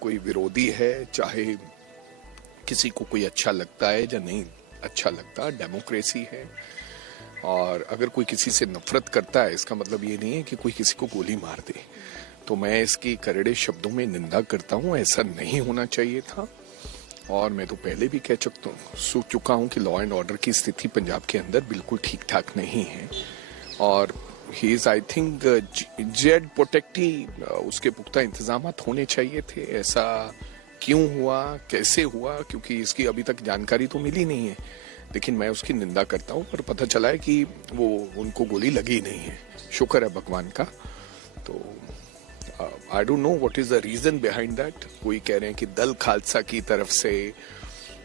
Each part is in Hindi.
कोई विरोधी है, चाहे किसी को कोई अच्छा लगता है या नहीं अच्छा लगता, डेमोक्रेसी है। और अगर कोई किसी से नफरत करता है, इसका मतलब ये नहीं है कि कोई किसी को गोली मार दे। तो मैं इसकी करड़े शब्दों में निंदा करता हूँ, ऐसा नहीं होना चाहिए था। और मैं तो पहले भी कह चुका हूँ कि लॉ एंड ऑर्डर की स्थिति पंजाब के अंदर बिल्कुल ठीक ठाक नहीं है। और he is I think Z protectee, उसके पुख्ता इंतजाम होने चाहिए थे। ऐसा क्यों हुआ, कैसे हुआ, क्योंकि इसकी अभी तक जानकारी तो मिली नहीं है। लेकिन मैं उसकी निंदा करता हूँ, पर पता चला है कि वो उनको गोली लगी नहीं है, शुक्र है भगवान का। तो I don't know what is the reason behind that. कोई कह रहे हैं कि दल खालसा की तरफ से,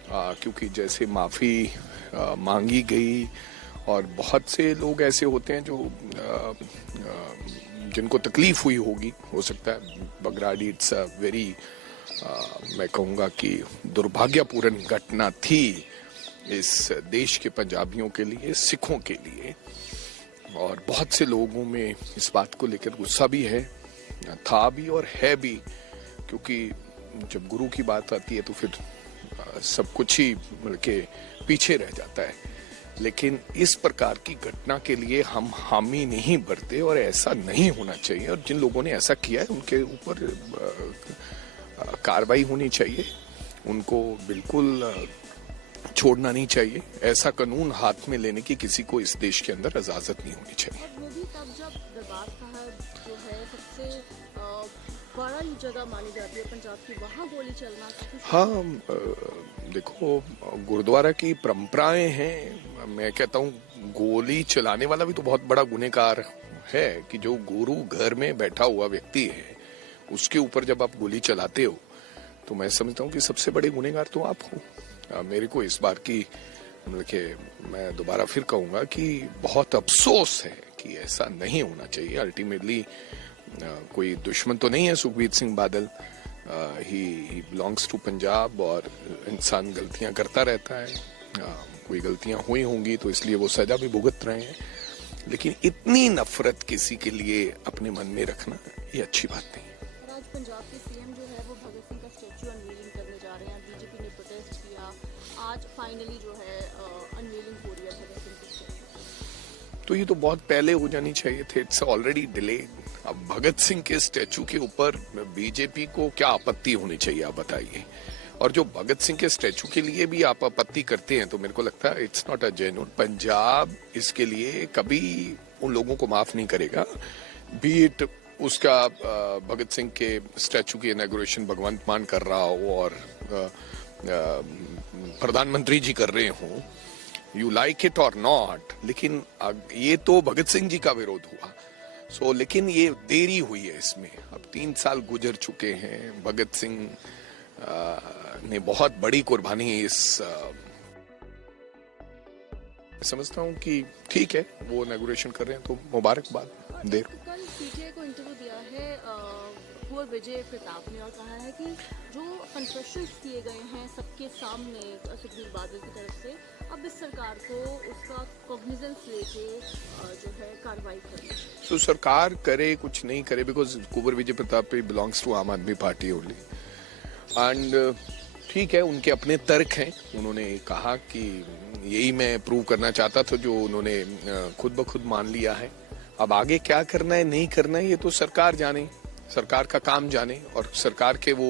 क्योंकि जैसे माफी मांगी गई, और बहुत से लोग ऐसे होते हैं जो जिनको तकलीफ हुई होगी, हो सकता है बगराड़ी इट्स अ वेरी, मैं कहूँगा कि दुर्भाग्यपूर्ण घटना थी इस देश के पंजाबियों के लिए, सिखों के लिए। और बहुत से लोगों में इस बात को लेकर गुस्सा भी है, था भी और है भी, क्योंकि जब गुरु की बात आती है तो फिर सब कुछ ही मिलके पीछे रह जाता है। लेकिन इस प्रकार की घटना के लिए हम हामी नहीं भरते, और ऐसा नहीं होना चाहिए। और जिन लोगों ने ऐसा किया है उनके ऊपर कार्रवाई होनी चाहिए, उनको बिल्कुल छोड़ना नहीं चाहिए। ऐसा कानून हाथ में लेने की किसी को इस देश के अंदर इजाजत नहीं होनी चाहिए। और वो भी तब जब दरबार साहब जो है सबसे बड़ा जगह मानी जाती है पंजाब की, वहाँ गोली चलना। हाँ, देखो, गुरुद्वारा की परंपराएं हैं। मैं कहता हूँ गोली चलाने वाला भी तो बहुत बड़ा गुनहगार है, कि जो गुरु घर में बैठा हुआ व्यक्ति है उसके ऊपर जब आप गोली चलाते हो, तो मैं समझता हूँ कि सबसे बड़े गुनहगार तो आप हो। मेरे को इस बार की, मतलब कि मैं दोबारा फिर कहूंगा कि बहुत अफसोस है कि ऐसा नहीं होना चाहिए। अल्टीमेटली कोई दुश्मन तो नहीं है Sukhbir Singh Badal, he belongs to Punjab, और इंसान गलतियां करता रहता है। कोई गलतियां हुई होंगी तो इसलिए वो सजा भी भुगत रहे हैं। लेकिन इतनी नफरत किसी के लिए अपने मन में रखना, ये अच्छी बात नहीं है। आज पंजाब के सीएम जो है वो भगत सिंह का स्टैचू अनवीलिंग करने जा रहे हैं। बीजेपी ने प्रोटेस्ट किया, आज फाइनली जो है अनवीलिंग हो रही है भगत सिंह की स्टैचू। तो ये तो बहुत पहले हो जानी चाहिए थे, इट्स ऑलरेडी डिलेड। अब भगत सिंह के स्टैचू के ऊपर बीजेपी को क्या आपत्ति होनी चाहिए, आप बताइए। और जो भगत सिंह के स्टैचू के लिए भी आप आपत्ति करते हैं, तो मेरे को लगता है it's not a genuine. Punjab इसके लिए कभी उन लोगों को माफ नहीं करेगा, बी इट उसका भगत सिंह के स्टैचू की इनॉग्रेशन भगवंत मान कर रहा हो और प्रधानमंत्री जी कर रहे हो, यू लाइक इट और नॉट। लेकिन ये तो भगत सिंह जी का विरोध हुआ। लेकिन ये देरी हुई है इसमें। अब 3 साल गुजर चुके हैं। भगत सिंह ने बहुत बड़ी कुर्बानी इस समझता हूँ कि ठीक है, वो इनॉग्रेशन कर रहे हैं तो मुबारकबाद। देर कल पीटीआई को इंटरव्यू दिया है कुंवर विजय प्रताप ने, और कहा है कि जो कंसेशंस किए गए हैं सबके सामने सुखबीर बादल की तरफ से, अब इस सरकार को उसका कॉग्निजेंस लेके जो है कार्रवाई करनी है। तो सरकार करे कुछ नहीं करे, because Kunwar Vijay Pratap belongs to Aam Aadmi party only. And ठीक है, उनके अपने तर्क हैं। उन्होंने कहा कि यही मैं प्रूव करना चाहता था, जो उन्होंने खुद ब खुद मान लिया है। अब आगे क्या करना है नहीं करना है ये तो सरकार जाने, सरकार का काम जाने। और सरकार के वो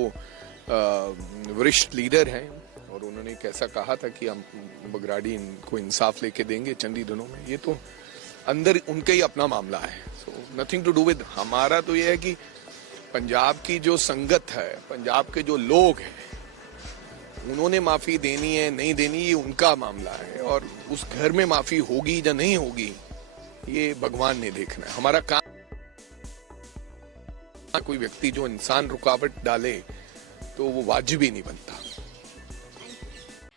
वरिष्ठ लीडर हैं, और उन्होंने कैसा कहा था कि हम बगराड़ी को इंसाफ लेके देंगे चंद दिनों में। ये तो अंदर उनका ही अपना मामला है, so nothing to do with. हमारा तो ये है कि पंजाब की जो संगत है, पंजाब के जो लोग हैं, उन्होंने माफी देनी है नहीं देनी ये उनका मामला है। और उस घर में माफी होगी या नहीं होगी ये भगवान ने देखना है। हमारा काम, कोई व्यक्ति जो इंसान रुकावट डाले तो वो वाजिब ही नहीं बनता।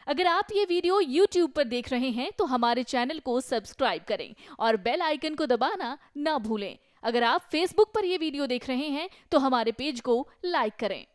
अगर आप ये वीडियो YouTube पर देख रहे हैं तो हमारे चैनल को सब्सक्राइब करें और बेल आइकन को दबाना ना भूलें। अगर आप Facebook पर ये वीडियो देख रहे हैं तो हमारे पेज को लाइक करें।